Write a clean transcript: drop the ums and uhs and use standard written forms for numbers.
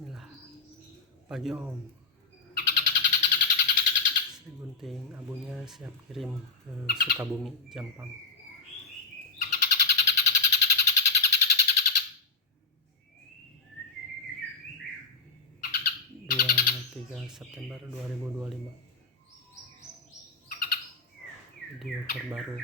Bismillah. Pagi Om. Saya gunting abunya, siap kirim ke Sukabumi, Jampang. 23 September 2025. Video terbaru.